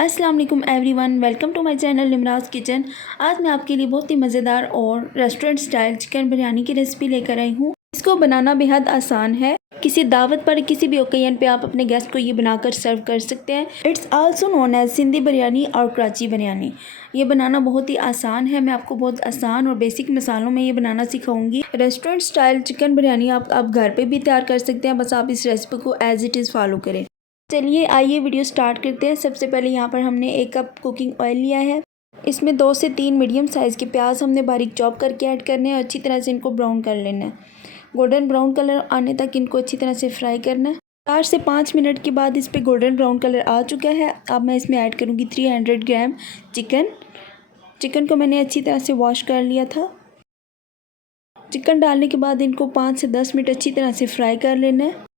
अस्सलाम वालेकुम everyone, welcome to my channel Nimraj kitchen. आज मैं आपके लिए बहुत ही मज़ेदार और रेस्टोरेंट स्टाइल चिकन बिरयानी की रेसिपी लेकर आई हूँ। इसको बनाना बेहद आसान है। किसी दावत पर किसी भी ओकेजन पे आप अपने गेस्ट को ये बनाकर सर्व कर सकते हैं। It's also known as Sindhi biryani और कराची बिरयानी। ये बनाना बहुत ही आसान है। मैं आपको बहुत आसान और बेसिक मसालों में ये बनाना सिखाऊंगी। रेस्टोरेंट स्टाइल चिकन बिरयानी आप घर पे भी तैयार कर सकते हैं, बस आप इस रेसिपी को एज इट इज़ फॉलो करें। चलिए आइए वीडियो स्टार्ट करते हैं। सबसे पहले यहाँ पर हमने 1 कप कुकिंग ऑयल लिया है। इसमें 2 से 3 मीडियम साइज़ के प्याज हमने बारीक चॉप करके ऐड करने हैं और अच्छी तरह से इनको ब्राउन कर लेना है। गोल्डन ब्राउन कलर आने तक इनको अच्छी तरह से फ्राई करना है। 4 से 5 मिनट के बाद इस पर गोल्डन ब्राउन कलर आ चुका है। अब मैं इसमें ऐड करूँगी 300 ग्राम चिकन को मैंने अच्छी तरह से वॉश कर लिया था। चिकन डालने के बाद इनको 5 से 10 मिनट अच्छी तरह से फ्राई कर लेना है।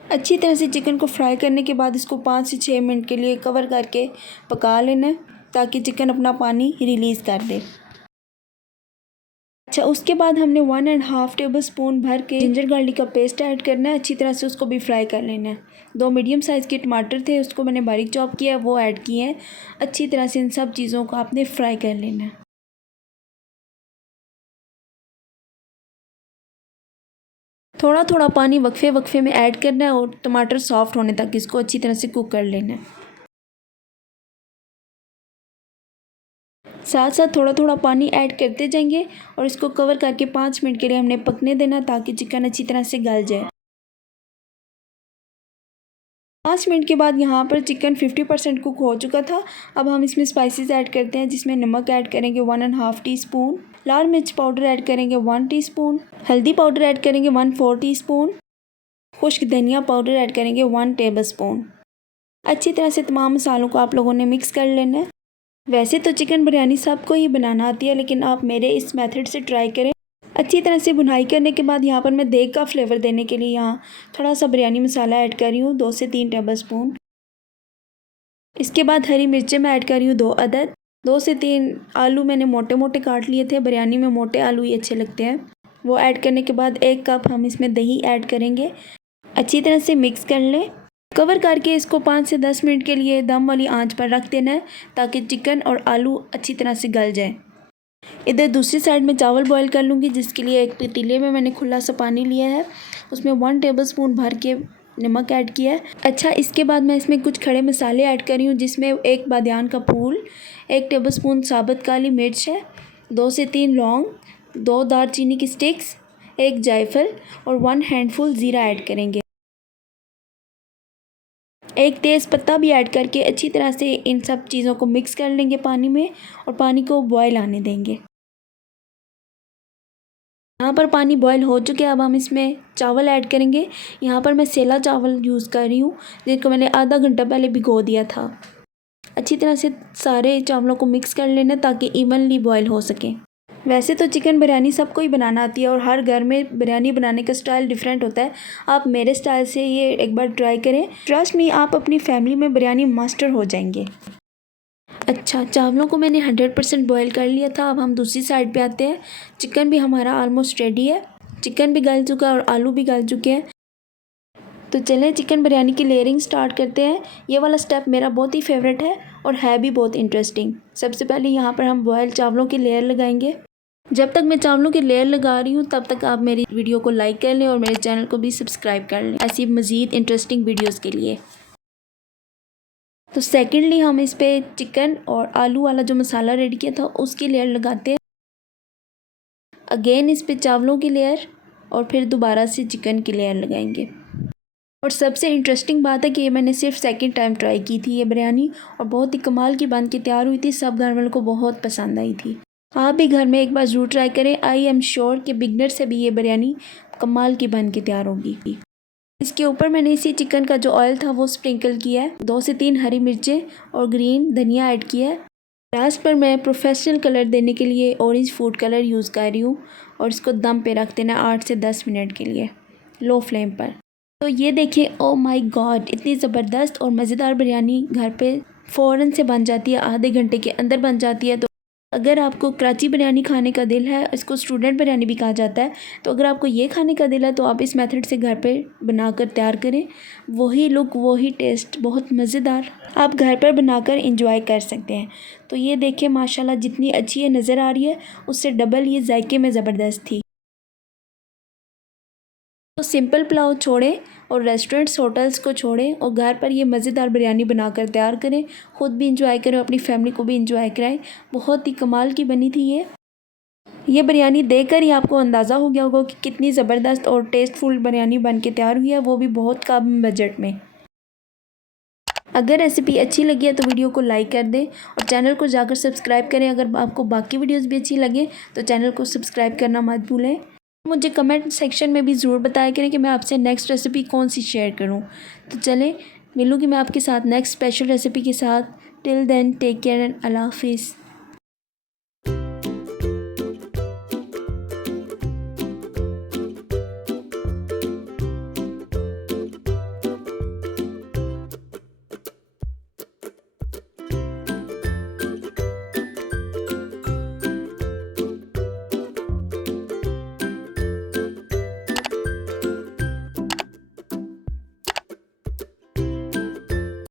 अच्छी तरह से चिकन को फ्राई करने के बाद इसको 5 से 6 मिनट के लिए कवर करके पका लेना है ताकि चिकन अपना पानी रिलीज़ कर दे। अच्छा, उसके बाद हमने 1.5 टेबल स्पून भर के जिंजर गार्लिक का पेस्ट ऐड करना है। अच्छी तरह से उसको भी फ्राई कर लेना है। 2 मीडियम साइज़ के टमाटर थे, उसको मैंने बारीक चॉप किया, वो ऐड किए हैं। अच्छी तरह से इन सब चीज़ों को आपने फ्राई कर लेना है। थोड़ा थोड़ा पानी वक्फे वक्फे में ऐड करना है और टमाटर सॉफ्ट होने तक इसको अच्छी तरह से कुक कर लेना है। साथ साथ थोड़ा थोड़ा पानी ऐड करते जाएंगे और इसको कवर करके 5 मिनट के लिए हमने पकने देना ताकि चिकन अच्छी तरह से गल जाए। 5 मिनट के बाद यहाँ पर चिकन 50% कुक हो चुका था। अब हम इसमें स्पाइसेस ऐड करते हैं, जिसमें नमक ऐड करेंगे 1.5 टीस्पून, लाल मिर्च पाउडर ऐड करेंगे 1 टीस्पून, हल्दी पाउडर ऐड करेंगे 1/4 टीस्पून, खुश्क धनिया पाउडर ऐड करेंगे 1 टेबलस्पून। अच्छी तरह से तमाम मसालों को आप लोगों ने मिक्स कर लेना है। वैसे तो चिकन बिरयानी सबको ही बनाना आती है, लेकिन आप मेरे इस मेथड से ट्राई करें। अच्छी तरह से भुनाई करने के बाद यहाँ पर मैं देग का फ्लेवर देने के लिए यहाँ थोड़ा सा बिरयानी मसाला ऐड कर रही हूँ 2 से 3 टेबलस्पून। इसके बाद हरी मिर्चें मैं ऐड कर रही हूँ 2 अदद। 2 से 3 आलू मैंने मोटे मोटे काट लिए थे, बिरयानी में मोटे आलू ही अच्छे लगते हैं। वो ऐड करने के बाद 1 कप हम इसमें दही ऐड करेंगे। अच्छी तरह से मिक्स कर लें। कवर करके इसको 5 से 10 मिनट के लिए दम वाली आंच पर रख देना है ताकि चिकन और आलू अच्छी तरह से गल जाए। इधर दूसरी साइड में चावल बॉईल कर लूँगी, जिसके लिए एक पतीले में मैंने खुला सा पानी लिया है, उसमें 1 टेबलस्पून भर के नमक ऐड किया है। अच्छा, इसके बाद मैं इसमें कुछ खड़े मसाले ऐड कर रही हूँ, जिसमें 1 बादियान का फूल, 1 टेबलस्पून साबुत काली मिर्च है, 2 से 3 लौंग, 2 दालचीनी की स्टिक्स, 1 जायफल और 1 हैंडफुल ज़ीरा ऐड करेंगे। 1 तेज़ पत्ता भी ऐड करके अच्छी तरह से इन सब चीज़ों को मिक्स कर लेंगे पानी में और पानी को बॉयल आने देंगे। यहाँ पर पानी बॉयल हो चुके हैं। अब हम इसमें चावल ऐड करेंगे। यहाँ पर मैं सेला चावल यूज़ कर रही हूँ, जिनको मैंने आधा घंटा पहले भिगो दिया था। अच्छी तरह से सारे चावलों को मिक्स कर लेना ताकि इवनली बॉयल हो सके। वैसे तो चिकन बिरयानी सबको ही बनाना आती है और हर घर में बिरयानी बनाने का स्टाइल डिफरेंट होता है। आप मेरे स्टाइल से ये एक बार ट्राई करें, ट्रस्ट मी, आप अपनी फैमिली में बिरयानी मास्टर हो जाएंगे। अच्छा, चावलों को मैंने 100% बॉयल कर लिया था। अब हम दूसरी साइड पे आते हैं। चिकन भी हमारा ऑलमोस्ट रेडी है। चिकन भी गल चुका है और आलू भी गल चुके हैं। तो चलें चिकन बिरयानी की लेयरिंग स्टार्ट करते हैं। ये वाला स्टेप मेरा बहुत ही फेवरेट है और है भी बहुत इंटरेस्टिंग। सबसे पहले यहाँ पर हम बॉयल चावलों की लेयर लगाएंगे। जब तक मैं चावलों की लेयर लगा रही हूँ तब तक आप मेरी वीडियो को लाइक कर लें और मेरे चैनल को भी सब्सक्राइब कर लें ऐसी मज़ीद इंटरेस्टिंग वीडियोस के लिए। तो सेकेंडली हम इस पर चिकन और आलू वाला जो मसाला रेडी किया था उसकी लेयर लगाते हैं। अगेन इस पर चावलों की लेयर और फिर दोबारा से चिकन की लेयर लगाएंगे। और सबसे इंटरेस्टिंग बात है कि ये मैंने सिर्फ सेकंड टाइम ट्राई की थी ये बिरयानी, और बहुत ही कमाल की बन के तैयार हुई थी। सब घर वालों को बहुत पसंद आई थी। आप भी घर में एक बार ज़रूर ट्राई करें। आई एम श्योर कि बिगनर से भी ये बिरयानी कमाल की बन के तैयार होगी। इसके ऊपर मैंने इसी चिकन का जो ऑयल था वो स्प्रिंकल किया है। 2 से 3 हरी मिर्चें और ग्रीन धनिया ऐड किया है। लास्ट पर मैं प्रोफेशनल कलर देने के लिए ऑरेंज फूड कलर यूज़ कर रही हूँ और इसको दम पे रख देना 8 से 10 मिनट के लिए लो फ्लेम पर। तो ये देखिए, ओ माय गॉड, इतनी ज़बरदस्त और मज़ेदार बिरयानी घर पे फ़ौरन से बन जाती है, आधे घंटे के अंदर बन जाती है। तो अगर आपको कराची बिरयानी खाने का दिल है, इसको स्टूडेंट बिरयानी भी कहा जाता है, तो अगर आपको ये खाने का दिल है तो आप इस मेथड से घर पे बनाकर तैयार करें। वही लुक, वही टेस्ट, बहुत मज़ेदार आप घर पर बनाकर इंजॉय कर सकते हैं। तो ये देखिए माशाल्लाह जितनी अच्छी ये नज़र आ रही है उससे डबल ये जायके में ज़बरदस्त थी। तो सिंपल पुलाव छोड़ें और रेस्टोरेंट्स होटल्स को छोड़ें और घर पर ये मज़ेदार बिरयानी बनाकर तैयार करें। ख़ुद भी इंजॉय करें, अपनी फैमिली को भी इंजॉय कराएं। बहुत ही कमाल की बनी थी ये बिरयानी देखकर ही आपको अंदाज़ा हो गया होगा कि कितनी ज़बरदस्त और टेस्टफुल बिरयानी बन के तैयार हुई है, वो भी बहुत कम बजट में। अगर रेसिपी अच्छी लगी है तो वीडियो को लाइक कर दें और चैनल को जाकर सब्सक्राइब करें। अगर आपको बाकी वीडियोस भी अच्छी लगे तो चैनल को सब्सक्राइब करना मत भूलें। मुझे कमेंट सेक्शन में भी ज़रूर बताया करें कि मैं आपसे नेक्स्ट रेसिपी कौन सी शेयर करूं। तो चलें, मिलूँगी मैं आपके साथ नेक्स्ट स्पेशल रेसिपी के साथ। Till then take care and अल्लाह हाफिज़।